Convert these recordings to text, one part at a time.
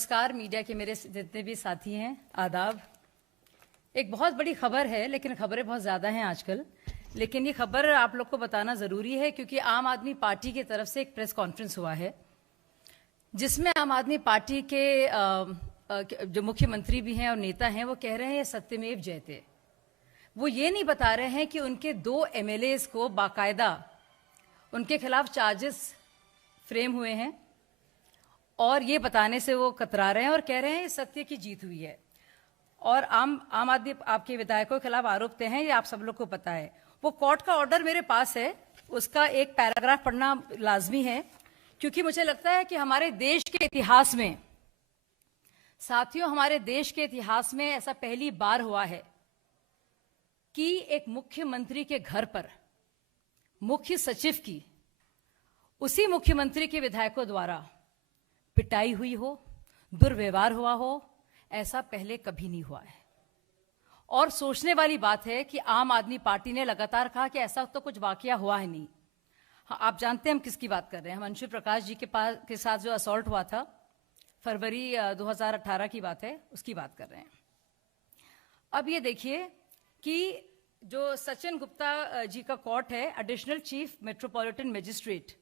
नमस्कार मीडिया के मेरे जितने भी साथी हैं, आदाब। एक बहुत बड़ी खबर है, लेकिन खबरें बहुत ज़्यादा हैं आजकल। लेकिन ये खबर आप लोग को बताना ज़रूरी है क्योंकि आम आदमी पार्टी की तरफ से एक प्रेस कॉन्फ्रेंस हुआ है जिसमें आम आदमी पार्टी के जो मुख्यमंत्री भी हैं और नेता हैं वो कह रहे हैं सत्यमेव जयते। वो ये नहीं बता रहे हैं कि उनके 2 MLAs को बाकायदा उनके खिलाफ चार्जेस फ्रेम हुए हैं और ये बताने से वो कतरा रहे हैं और कह रहे हैं सत्य की जीत हुई है। और आम आदमी आपके विधायकों के खिलाफ आरोप तय हैं, ये आप सब लोग को पता है। वो कोर्ट का ऑर्डर मेरे पास है, उसका एक पैराग्राफ पढ़ना लाजमी है क्योंकि मुझे लगता है कि हमारे देश के इतिहास में, साथियों, हमारे देश के इतिहास में ऐसा पहली बार हुआ है कि एक मुख्यमंत्री के घर पर मुख्य सचिव की उसी मुख्यमंत्री के विधायकों द्वारा पिटाई हुई हो, दुर्व्यवहार हुआ हो। ऐसा पहले कभी नहीं हुआ है। और सोचने वाली बात है कि आम आदमी पार्टी ने लगातार कहा कि ऐसा तो कुछ वाकया हुआ है नहीं। हाँ, आप जानते हैं हम किसकी बात कर रहे हैं। हम अंशु प्रकाश जी के साथ जो असॉल्ट हुआ था फरवरी 2018 की बात है, उसकी बात कर रहे हैं। अब ये देखिए कि जो सचिन गुप्ता जी का कोर्ट है, एडिशनल चीफ मेट्रोपॉलिटन मजिस्ट्रेट,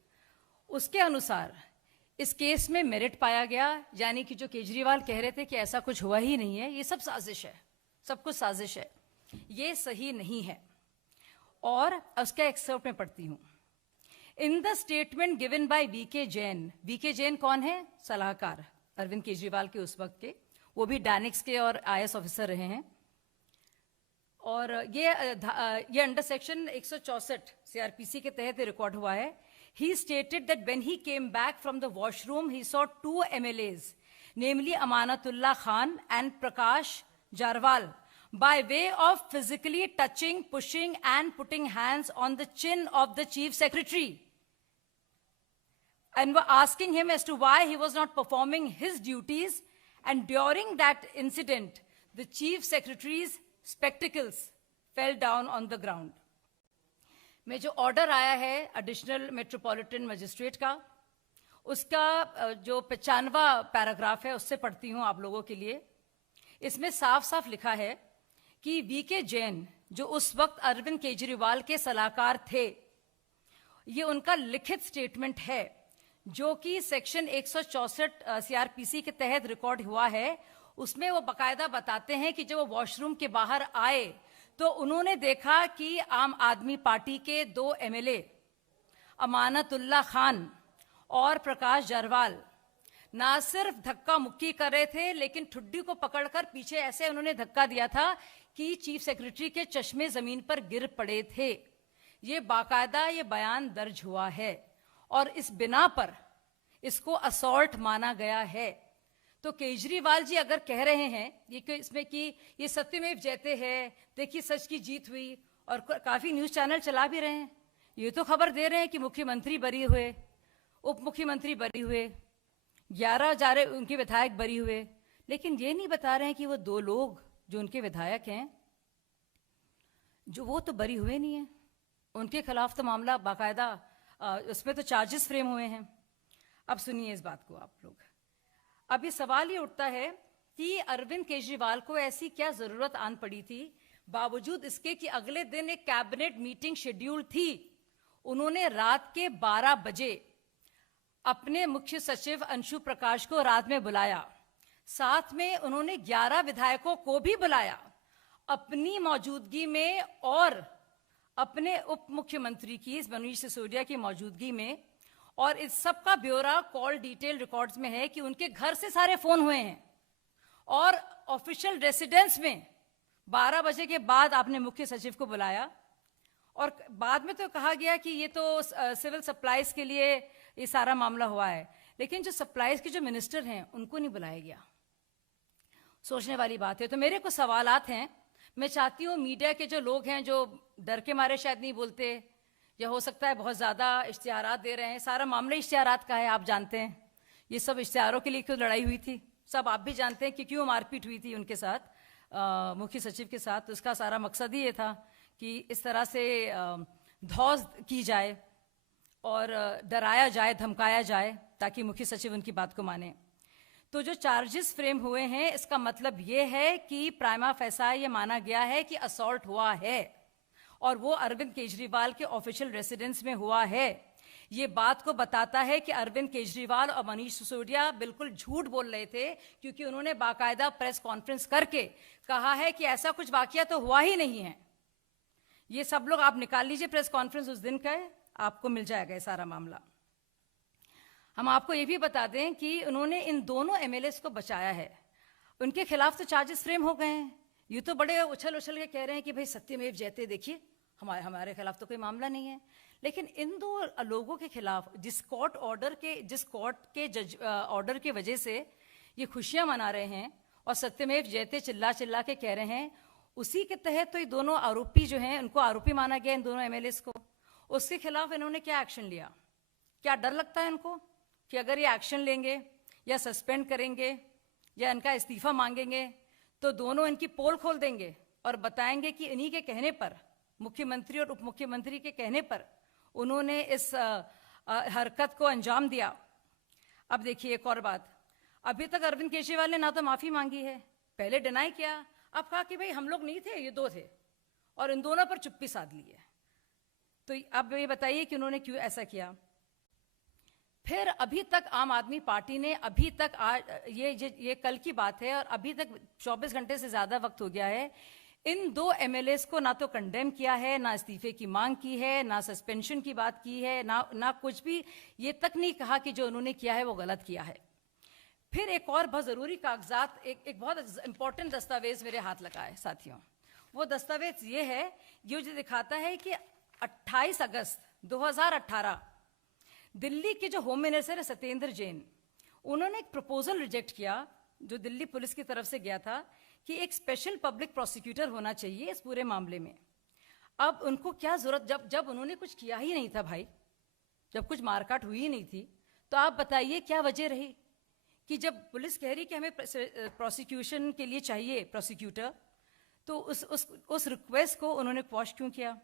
उसके अनुसार इस केस में मेरिट पाया गया। यानी कि जो केजरीवाल कह रहे थे कि ऐसा कुछ हुआ ही नहीं है, ये सब साजिश है, सब कुछ साजिश है, ये सही नहीं है। और उसका एक्सर्प्ट में पढ़ती हूं। In the statement given by VK Jain कौन है? सलाहकार अरविंद केजरीवाल के उस वक्त के, वो भी डैनिक्स के और IAS ऑफिसर रहे हैं। और ये अंडर सेक्शन 164 CRPC के तहत रिकॉर्ड हुआ है। He stated that when he came back from the washroom, he saw 2 MLAs, namely Amanatullah Khan and Prakash Jarwal, by way of physically touching, pushing and putting hands on the chin of the chief secretary, and were asking him as to why he was not performing his duties. And during that incident, the chief secretary's spectacles fell down on the ground. में जो order आया है additional metropolitan magistrate का, उसका जो 95वां paragraph है उससे पढ़ती हूँ आप लोगों के लिए। इसमें साफ साफ लिखा है कि वीके जैन जो उस वक्त अरविंद केजरीवाल के सलाहकार थे, ये उनका लिखित स्टेटमेंट है जो कि सेक्शन 164 CRPC के तहत रिकॉर्ड हुआ है। उसमें वो बाकायदा बताते हैं कि जब वो वॉशरूम के बाहर आए तो उन्होंने देखा कि आम आदमी पार्टी के 2 MLA अमानतुल्लाह खान और प्रकाश जरवाल ना सिर्फ धक्का मुक्की कर रहे थे, लेकिन ठुड्डी को पकड़कर पीछे ऐसे उन्होंने धक्का दिया था कि चीफ सेक्रेटरी के चश्मे जमीन पर गिर पड़े थे। ये बाकायदा ये बयान दर्ज हुआ है और इस बिना पर इसको असॉल्ट माना गया है। तो केजरीवाल जी अगर कह रहे हैं ये इसमें कि ये सत्यमेव जयते है, देखिए सच की जीत हुई, और काफी न्यूज चैनल चला भी रहे हैं, ये तो खबर दे रहे हैं कि मुख्यमंत्री बरी हुए, उप मुख्यमंत्री बरी हुए, 11 जारे उनके विधायक बरी हुए, लेकिन ये नहीं बता रहे हैं कि वो 2 लोग जो उनके विधायक हैं जो वो तो बरी हुए नहीं है, उनके खिलाफ तो मामला बाकायदा उसमें तो चार्जेस फ्रेम हुए हैं। अब सुनिए इस बात को आप लोग। अब ये सवाल ये उठता है कि अरविंद केजरीवाल को ऐसी क्या जरूरत आन पड़ी थी, बावजूद इसके कि अगले दिन एक कैबिनेट मीटिंग शेड्यूल थी, उन्होंने रात के 12 बजे अपने मुख्य सचिव अंशु प्रकाश को रात में बुलाया, साथ में उन्होंने 11 विधायकों को भी बुलाया अपनी मौजूदगी में और अपने उप मुख्यमंत्री की मनीष सिसोदिया की मौजूदगी में। और इस सब का ब्यौरा कॉल डिटेल रिकॉर्ड्स में है कि उनके घर से सारे फोन हुए हैं और ऑफिशियल रेसिडेंस में 12 बजे के बाद आपने मुख्य सचिव को बुलाया। और बाद में तो कहा गया कि ये तो सिविल सप्लाईज के लिए ये सारा मामला हुआ है, लेकिन जो सप्लाईज के जो मिनिस्टर हैं उनको नहीं बुलाया गया। सोचने वाली बात है। तो मेरे कुछ सवालात हैं। मैं चाहती हूँ मीडिया के जो लोग हैं जो डर के मारे शायद नहीं बोलते, या हो सकता है बहुत ज़्यादा इश्तिहारात दे रहे हैं, सारा मामला इश्तिहारात का है, आप जानते हैं ये सब इश्तिहारों के लिए क्यों लड़ाई हुई थी, सब आप भी जानते हैं कि क्यों मारपीट हुई थी उनके साथ, मुख्य सचिव के साथ। तो इसका सारा मकसद ही ये था कि इस तरह से धौस की जाए और डराया जाए, धमकाया जाए, ताकि मुख्य सचिव उनकी बात को माने। तो जो चार्जेस फ्रेम हुए हैं, इसका मतलब ये है कि प्राइमा फेसा ये माना गया है कि असॉल्ट हुआ है और वो अरविंद केजरीवाल के ऑफिशियल रेसिडेंस में हुआ है। ये बात को बताता है कि अरविंद केजरीवाल और मनीष सिसोदिया बिल्कुल झूठ बोल रहे थे, क्योंकि उन्होंने बाकायदा प्रेस कॉन्फ्रेंस करके कहा है कि ऐसा कुछ वाकया तो हुआ ही नहीं है। ये सब लोग आप निकाल लीजिए प्रेस कॉन्फ्रेंस उस दिन का, आपको मिल जाएगा ये सारा मामला। हम आपको ये भी बता दें कि उन्होंने इन दोनों एमएलएस को बचाया है। उनके खिलाफ तो चार्जेस फ्रेम हो गए हैं। ये तो बड़े उछल उछल के कह रहे हैं कि भाई सत्यमेव जयते, देखिए हमारे खिलाफ तो कोई मामला नहीं है। लेकिन इन दो लोगों के खिलाफ जिस कोर्ट के जज ऑर्डर की वजह से ये खुशियां मना रहे हैं और सत्यमेव जयते चिल्ला चिल्ला के कह रहे हैं, उसी के तहत तो ये दोनों आरोपी जो हैं, उनको आरोपी माना गया इन दोनों एमएलएस को। उसके खिलाफ इन्होंने क्या एक्शन लिया? क्या डर लगता है इनको कि अगर ये एक्शन लेंगे या सस्पेंड करेंगे या इनका इस्तीफा मांगेंगे तो दोनों इनकी पोल खोल देंगे और बताएंगे कि इन्हीं के कहने पर, मुख्यमंत्री और उप मुख्यमंत्री के कहने पर उन्होंने इस हरकत को अंजाम दिया। अब देखिए एक और बात, अभी तक अरविंद केजरीवाल ने ना तो माफी मांगी है, पहले डिनाई किया, अब कहा कि भाई हम लोग नहीं थे, ये दो थे, और इन दोनों पर चुप्पी साध ली है। तो अब ये बताइए कि उन्होंने क्यों ऐसा किया। फिर अभी तक आम आदमी पार्टी ने अभी तक ये कल की बात है और अभी तक 24 घंटे से ज्यादा वक्त हो गया है, इन दो एमएलएस को ना तो कंडेम किया है, ना इस्तीफे की मांग की है, ना सस्पेंशन की बात की है, ना कुछ भी, ये तक नहीं कहा कि जो उन्होंने किया है वो गलत किया है। फिर एक और बहुत जरूरी कागजात, एक बहुत इंपॉर्टेंट दस्तावेज मेरे हाथ लगा है साथियों। वो दस्तावेज ये है, ये जो दिखाता है कि 28 अगस्त 2018 दिल्ली के जो होम मिनिस्टर है सत्येंद्र जैन, उन्होंने एक प्रपोजल रिजेक्ट किया जो दिल्ली पुलिस की तरफ से गया था कि एक स्पेशल पब्लिक प्रोसिक्यूटर होना चाहिए इस पूरे मामले में। अब उनको क्या जरूरत, जब उन्होंने कुछ किया ही नहीं था भाई, जब कुछ मारकाट हुई ही नहीं थी, तो आप बताइए क्या वजह रही कि जब पुलिस कह रही कि हमें प्रोसिक्यूशन के लिए चाहिए प्रोसिक्यूटर, तो उस रिक्वेस्ट को उन्होंने क्वॉश क्यों किया?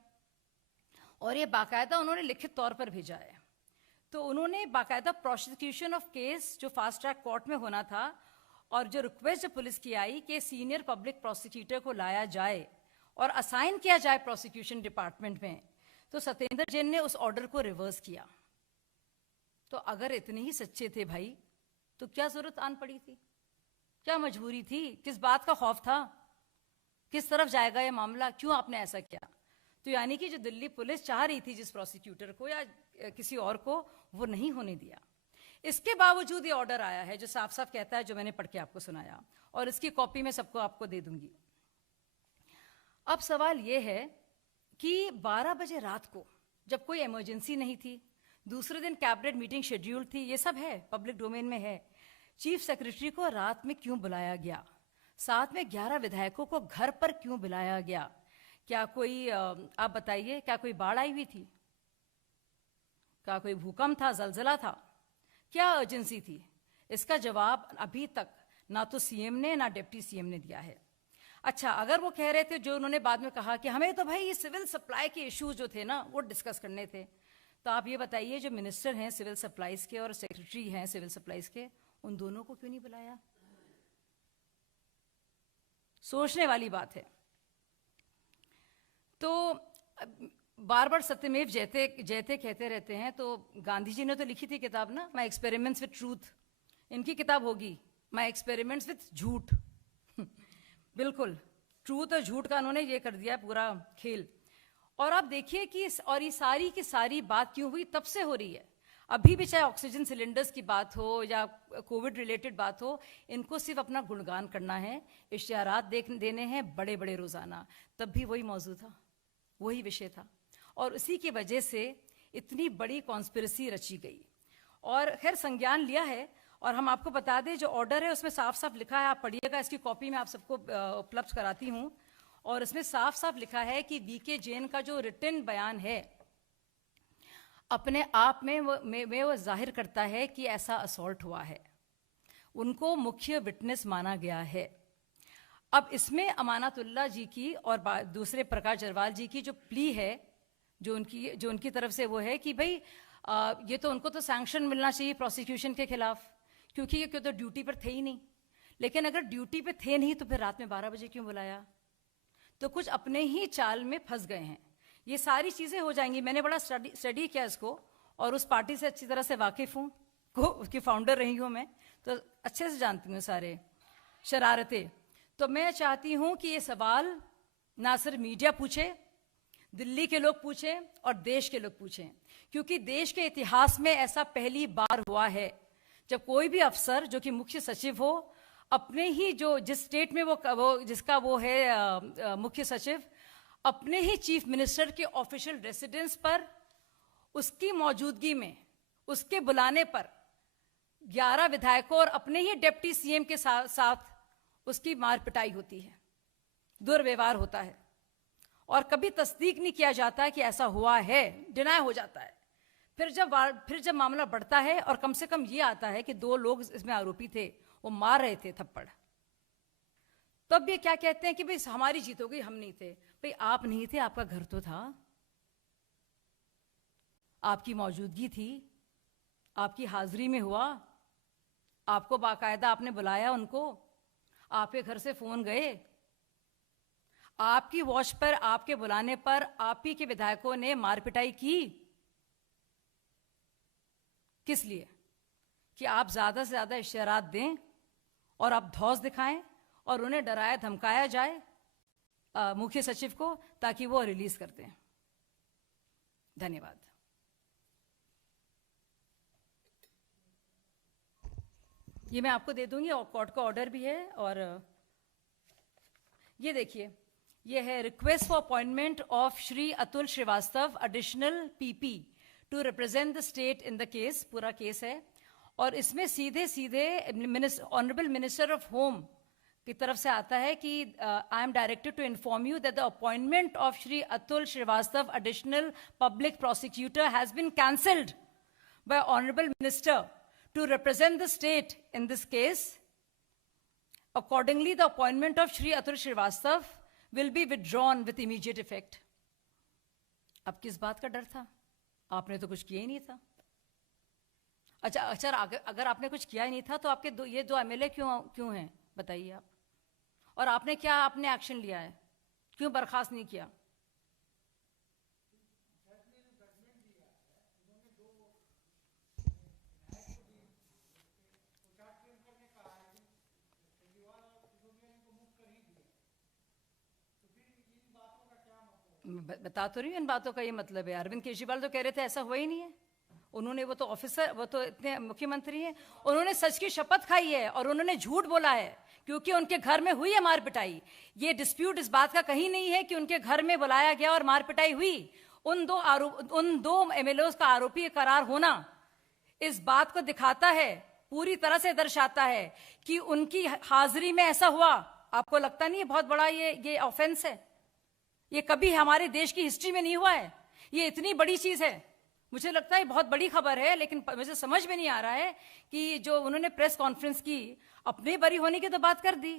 और ये बाकायदा उन्होंने लिखित तौर पर भेजा है। तो उन्होंने बाकायदा प्रोसिक्यूशन ऑफ केस जो फास्ट ट्रैक कोर्ट में होना था, और जो रिक्वेस्ट जो पुलिस की आई कि सीनियर पब्लिक प्रोसिक्यूटर को लाया जाए और असाइन किया जाए प्रोसिक्यूशन डिपार्टमेंट में, तो सत्येंद्र जैन ने उस ऑर्डर को रिवर्स किया। तो अगर इतने ही सच्चे थे भाई, तो क्या जरूरत आन पड़ी थी? क्या मजबूरी थी? किस बात का खौफ था? किस तरफ जाएगा ये मामला? क्यों आपने ऐसा किया? तो यानी कि जो दिल्ली पुलिस चाह रही थी जिस प्रोसिक्यूटर को या किसी और को, वो नहीं होने दिया। इसके बावजूद ये ऑर्डर आया है जो साफ साफ कहता है, जो मैंने पढ़ के आपको सुनाया, और इसकी कॉपी मैं सबको आपको दे दूंगी। अब सवाल ये है कि 12 बजे रात को, जब कोई इमरजेंसी नहीं थी, दूसरे दिन कैबिनेट मीटिंग शेड्यूल थी, ये सब है, पब्लिक डोमेन में है, चीफ सेक्रेटरी को रात में क्यों बुलाया गया? साथ में 11 विधायकों को घर पर क्यों बुलाया गया? क्या कोई, आप बताइए, क्या कोई बाढ़ आई हुई थी? क्या कोई भूकंप था, जलजला था? क्या अर्जेंसी थी? इसका जवाब अभी तक ना तो सीएम ने ना डिप्टी सीएम ने दिया है। अच्छा, अगर वो कह रहे थे, जो उन्होंने बाद में कहा कि हमें तो भाई ये सिविल सप्लाई के इश्यूज जो थे ना वो डिस्कस करने थे, तो आप ये बताइए जो मिनिस्टर हैं सिविल सप्लाईज के और सेक्रेटरी हैं सिविल सप्लाईज के, उन दोनों को क्यों नहीं बुलाया? सोचने वाली बात है। तो बार बार सत्यमेव जयते कहते रहते हैं, तो गांधी जी ने तो लिखी थी किताब ना, माई एक्सपेरिमेंट्स विथ ट्रूथ। इनकी किताब होगी माई एक्सपेरिमेंट्स विथ झूठ। बिल्कुल ट्रूथ और झूठ का उन्होंने ये कर दिया पूरा खेल। और आप देखिए कि और ये सारी की सारी बात क्यों हुई, तब से हो रही है। अभी भी चाहे ऑक्सीजन सिलेंडर्स की बात हो या कोविड रिलेटेड बात हो, इनको सिर्फ अपना गुणगान करना है, इश्तिहारात देने हैं बड़े बड़े रोजाना, तब भी वही मौजूद था, वही विषय था, और उसी की वजह से इतनी बड़ी कॉन्स्पिरेसी रची गई। और खैर संज्ञान लिया है, और हम आपको बता दें जो ऑर्डर है उसमें साफ साफ लिखा है, आप पढ़िएगा, इसकी कॉपी मैं आप सबको उपलब्ध कराती हूँ, और इसमें साफ साफ लिखा है कि वीके जैन का जो रिटन बयान है अपने आप में वो जाहिर करता है कि ऐसा असॉल्ट हुआ है, उनको मुख्य विटनेस माना गया है। अब इसमें अमानतुल्लाह जी की और दूसरे प्रकाश जरवाल जी की जो प्ली है, जो उनकी तरफ से वो है कि भाई ये तो उनको तो सैंक्शन मिलना चाहिए प्रोसिक्यूशन के खिलाफ, क्योंकि ये क्यों तो ड्यूटी पर थे ही नहीं। लेकिन अगर ड्यूटी पे थे नहीं तो फिर रात में 12 बजे क्यों बुलाया? तो कुछ अपने ही चाल में फंस गए हैं। ये सारी चीज़ें हो जाएंगी। मैंने बड़ा स्टडी किया इसको, और उस पार्टी से अच्छी तरह से वाकिफ़ हूँ, उसकी फाउंडर रही हूँ मैं, तो अच्छे से जानती हूँ सारे शरारतें। तो मैं चाहती हूँ कि ये सवाल ना सिर्फ मीडिया पूछे, दिल्ली के लोग पूछें और देश के लोग पूछें, क्योंकि देश के इतिहास में ऐसा पहली बार हुआ है जब कोई भी अफसर जो कि मुख्य सचिव हो, अपने ही जो जिस स्टेट में वो जिसका वो है मुख्य सचिव, अपने ही चीफ मिनिस्टर के ऑफिशियल रेसिडेंस पर उसकी मौजूदगी में, उसके बुलाने पर 11 विधायकों और अपने ही डिप्टी सीएम के साथ उसकी मार पिटाई होती है, दुर्व्यवहार होता है, और कभी तस्दीक नहीं किया जाता कि ऐसा हुआ है, डिनाय हो जाता है। फिर जब मामला बढ़ता है और कम से कम ये आता है कि 2 लोग इसमें आरोपी थे, वो मार रहे थे थप्पड़, तब ये क्या कहते हैं कि भाई हमारी जीत हो गई, हम नहीं थे। भाई आप नहीं थे, आपका घर तो था, आपकी मौजूदगी थी, आपकी हाजिरी में हुआ, आपको बाकायदा आपने बुलाया उनको, आपके घर से फोन गए, आपकी वॉच पर, आपके बुलाने पर आप ही के विधायकों ने मारपिटाई की। किस लिए? कि आप ज्यादा से ज्यादा इशारात दें और आप धौस दिखाएं और उन्हें डराया धमकाया जाए मुख्य सचिव को, ताकि वो रिलीज कर दें। धन्यवाद। ये मैं आपको दे दूंगी, और कोर्ट का ऑर्डर भी है। और ये देखिए, ये है request for appointment of Shri Atul Srivastava, additional PP, to represent the state in the case. पूरा केस है, और इसमें सीधे सीधे ऑनरेबल मिनिस्टर ऑफ होम की तरफ से आता है कि I am directed to inform you that the appointment of Shri Atul Srivastava, additional public prosecutor, has been cancelled by honourable minister to represent the state in this case. Accordingly, the appointment of Shri Atul Srivastav will be withdrawn with immediate effect. अब किस बात का डर था? आपने तो कुछ किया ही नहीं था। अच्छा, अगर आपने कुछ किया ही नहीं था तो आपके ये दो एमएलए क्यों हैं, बताइए आप। और आपने क्या एक्शन लिया है, क्यों बर्खास्त नहीं किया? बता तो रही हूँ, इन बातों का ये मतलब है। अरविंद केजरीवाल तो कह रहे थे ऐसा हुआ ही नहीं है। उन्होंने, वो तो ऑफिसर, वो तो इतने मुख्यमंत्री हैं, उन्होंने सच की शपथ खाई है और उन्होंने झूठ बोला है, क्योंकि उनके घर में हुई है मार पिटाई। ये डिस्प्यूट इस बात का कहीं नहीं है कि उनके घर में बुलाया गया और मार पिटाई हुई। उन दो एमएलए का आरोपी करार होना इस बात को दिखाता है, पूरी तरह से दर्शाता है कि उनकी हाजिरी में ऐसा हुआ। आपको लगता नहीं है बहुत बड़ा ये ऑफेंस है? ये कभी हमारे देश की हिस्ट्री में नहीं हुआ है। ये इतनी बड़ी चीज है, मुझे लगता है बहुत बड़ी खबर है, लेकिन मुझे समझ में नहीं आ रहा है कि जो उन्होंने प्रेस कॉन्फ्रेंस की, अपने बरी होने की तो बात कर दी,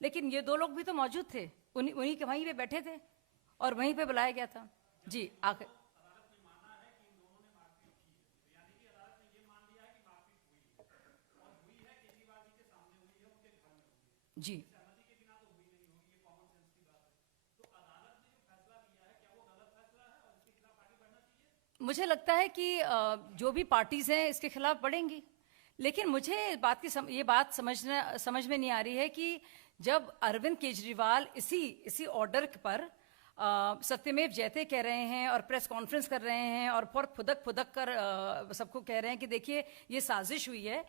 लेकिन ये 2 लोग भी तो मौजूद थे, उन्हीं के वहीं पे बैठे थे और वहीं पे बुलाया गया था। जी आखिर जी मुझे लगता है कि जो भी पार्टीज हैं इसके खिलाफ बढ़ेंगी, लेकिन मुझे ये बात समझ में नहीं आ रही है कि जब अरविंद केजरीवाल इसी ऑर्डर पर सत्यमेव जयते कह रहे हैं और प्रेस कॉन्फ्रेंस कर रहे हैं और बहुत फुदक कर सबको कह रहे हैं कि देखिए ये साजिश हुई है,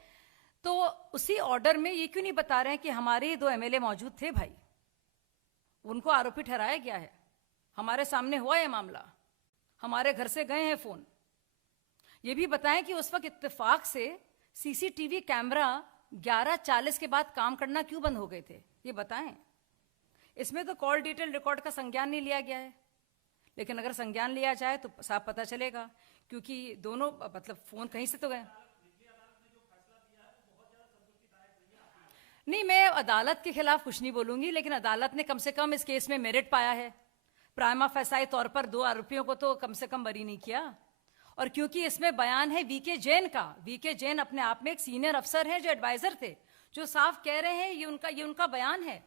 तो उसी ऑर्डर में ये क्यों नहीं बता रहे हैं कि हमारे 2 एमएलए मौजूद थे भाई, उनको आरोपी ठहराया गया है, हमारे सामने हुआ है मामला, हमारे घर से गए हैं फोन। ये भी बताएं कि उस वक्त इत्तेफाक से सीसीटीवी कैमरा 11:40 के बाद काम करना क्यों बंद हो गए थे, ये बताएं। इसमें तो कॉल डिटेल रिकॉर्ड का संज्ञान नहीं लिया गया है, लेकिन अगर संज्ञान लिया जाए तो साफ पता चलेगा, क्योंकि दोनों मतलब फोन कहीं से तो गए। नहीं, मैं अदालत के खिलाफ कुछ नहीं बोलूंगी, लेकिन अदालत ने कम से कम इस केस में मेरिट पाया है। प्राइमा फेसाई तौर पर 2 आरोपियों को तो कम से कम बरी नहीं किया, और क्योंकि इसमें बयान है वीके जैन का, वीके जैन अपने आप में एक सीनियर अफसर हैं जो एडवाइजर थे, जो साफ कह रहे हैं ये उनका बयान है,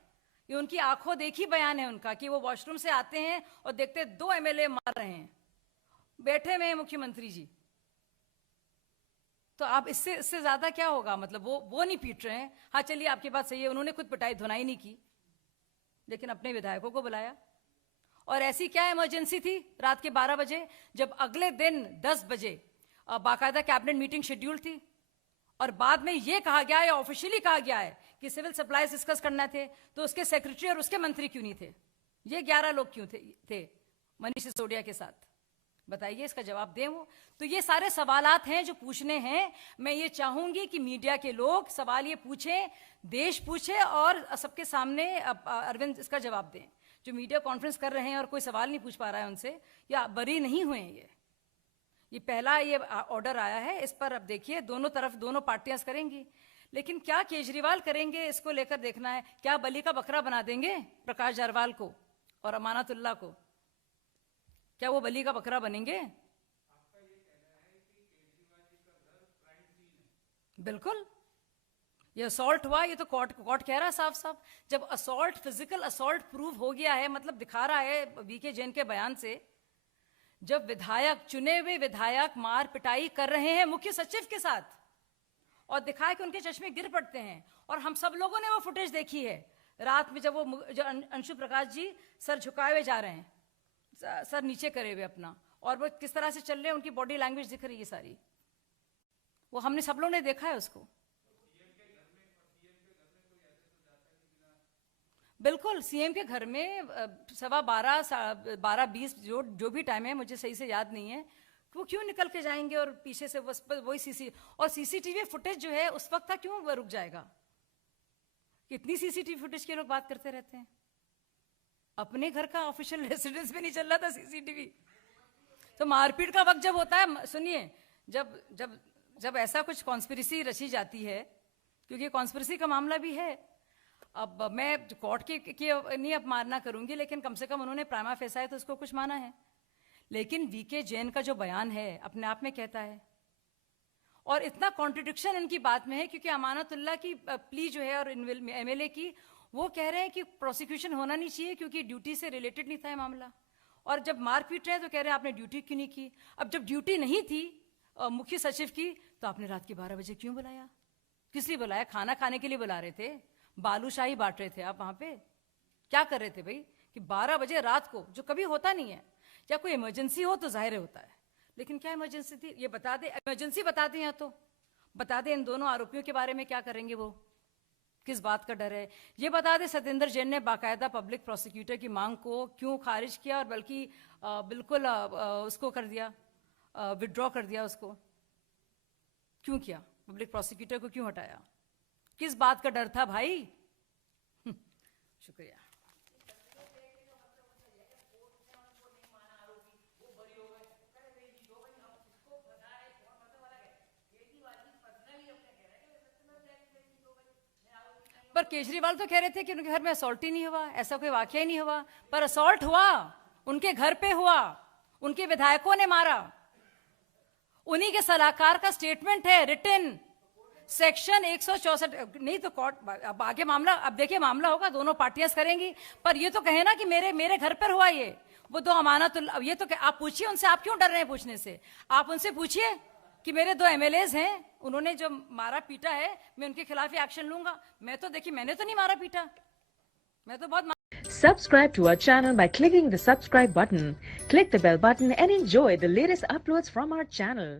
ये उनकी आंखों देखी बयान है उनका, कि वो वॉशरूम से आते हैं और देखते 2 एमएलए मार रहे हैं, बैठे हुए हैं मुख्यमंत्री जी। तो आप इससे ज्यादा क्या होगा? मतलब वो नहीं पीट रहे हैं। हाँ चलिए, आपकी बात सही है, उन्होंने खुद पिटाई धुनाई नहीं की, लेकिन अपने विधायकों को बुलाया। और ऐसी क्या इमरजेंसी थी रात के 12 बजे, जब अगले दिन 10 बजे बाकायदा कैबिनेट मीटिंग शेड्यूल थी, और बाद में ये कहा गया है, ऑफिशियली कहा गया है कि सिविल सप्लाईज डिस्कस करना थे, तो उसके सेक्रेटरी और उसके मंत्री क्यों नहीं थे? ये 11 लोग क्यों थे मनीष सिसोदिया के साथ? बताइए, इसका जवाब दें वो। तो ये सारे सवालात हैं जो पूछने हैं। मैं ये चाहूंगी कि मीडिया के लोग सवाल ये पूछें, देश पूछे, और सबके सामने अरविंद इसका जवाब दें। जो मीडिया कॉन्फ्रेंस कर रहे हैं और कोई सवाल नहीं पूछ पा रहा है उनसे, या बरी नहीं हुए हैं, ये पहला ये ऑर्डर आया है, इस पर अब देखिए दोनों तरफ दोनों पार्टियां करेंगी। लेकिन क्या केजरीवाल करेंगे, इसको लेकर देखना है। क्या बलि का बकरा बना देंगे प्रकाश जारवाल को और अमानतुल्लाह को? क्या वो बलि का बकरा बनेंगे? बिल्कुल, ये असॉल्ट हुआ, ये तो कोर्ट कह रहा है साफ साफ। जब असॉल्ट, फिजिकल असॉल्ट प्रूव हो गया है, मतलब दिखा रहा है वीके जैन के बयान से, जब विधायक, चुने हुए विधायक मार पिटाई कर रहे हैं मुख्य सचिव के साथ, और दिखाया कि उनके चश्मे गिर पड़ते हैं, और हम सब लोगों ने वो फुटेज देखी है रात में, जब वो जो अंशु प्रकाश जी सर झुकाए हुए जा रहे हैं, सर नीचे करे हुए अपना, और वो किस तरह से चल रहे हैं, उनकी बॉडी लैंग्वेज दिख रही है सारी, वो हमने सब लोगों ने देखा है उसको। बिल्कुल, सीएम के घर में 12:15 जो भी टाइम है, मुझे सही से याद नहीं है, वो क्यों निकल के जाएंगे और पीछे से वही सीसीटीवी फुटेज जो है उस वक्त था, क्यों वो रुक जाएगा? कितनी सीसीटीवी फुटेज के लोग बात करते रहते हैं, अपने घर का ऑफिशियल रेसिडेंस में नहीं चल रहा था सीसीटीवी। तो मारपीट का वक्त जब होता है, सुनिए, जब जब जब ऐसा कुछ कॉन्स्पिरेसी रची जाती है, क्योंकि कॉन्स्पिरेसी का मामला भी है। अब मैं कोर्ट की नहीं अब मानना करूंगी, लेकिन कम से कम उन्होंने प्राइमा फेसाई तो उसको कुछ माना है। लेकिन वीके जैन का जो बयान है अपने आप में कहता है, और इतना कॉन्ट्रडिक्शन इनकी बात में है, क्योंकि अमानतुल्लाह की प्ली जो है और एमएलए की, वो कह रहे हैं कि प्रोसिक्यूशन होना नहीं चाहिए क्योंकि ड्यूटी से रिलेटेड नहीं था ये मामला, और जब मारपीट रहे हैं तो कह रहे हैं आपने ड्यूटी क्यों नहीं की? अब जब ड्यूटी नहीं थी मुख्य सचिव की, तो आपने रात के 12 बजे क्यों बुलाया? किस लिए बुलाया? खाना खाने के लिए बुला रहे थे? बालूशाही बांट रहे थे आप वहां पे? क्या कर रहे थे भाई कि 12 बजे रात को, जो कभी होता नहीं है, या कोई इमरजेंसी हो तो जाहिर होता है, लेकिन क्या इमरजेंसी थी? ये बता दे, इमरजेंसी बता दें, या तो बता दें इन दोनों आरोपियों के बारे में क्या करेंगे, वो किस बात का डर है। ये बता दे सत्येंद्र जैन ने बाकायदा पब्लिक प्रोसिक्यूटर की मांग को क्यों खारिज किया, और बल्कि बिल्कुल उसको कर दिया, विड्रॉ कर दिया उसको, क्यों किया? पब्लिक प्रोसिक्यूटर को क्यों हटाया? किस बात का डर था भाई? शुक्रिया। पर केजरीवाल तो कह रहे थे कि उनके घर में असॉल्ट ही नहीं हुआ, ऐसा कोई वाकया ही नहीं हुआ, पर असॉल्ट हुआ, उनके घर पे हुआ, उनके विधायकों ने मारा, उन्हीं के सलाहकार का स्टेटमेंट है रिटन, सेक्शन 164। नहीं तो कोर्ट अब आगे मामला, अब देखिए मामला होगा, दोनों पार्टियां करेंगी, पर ये तो कहे ना कि मेरे घर पर हुआ ये, वो दो अमानतुल्लाह, ये तो आप पूछिए उनसे, आप क्यों डर रहे हैं पूछने से? आप उनसे पूछिए कि मेरे 2 एमएलएज हैं, उन्होंने जो मारा पीटा है, मैं उनके खिलाफ ही एक्शन लूंगा। मैं तो देखिए, मैंने तो नहीं मारा पीटा, मैं तो बहुत। Subscribe to our channel by clicking the subscribe button. Click the bell button and enjoy the latest uploads from our channel.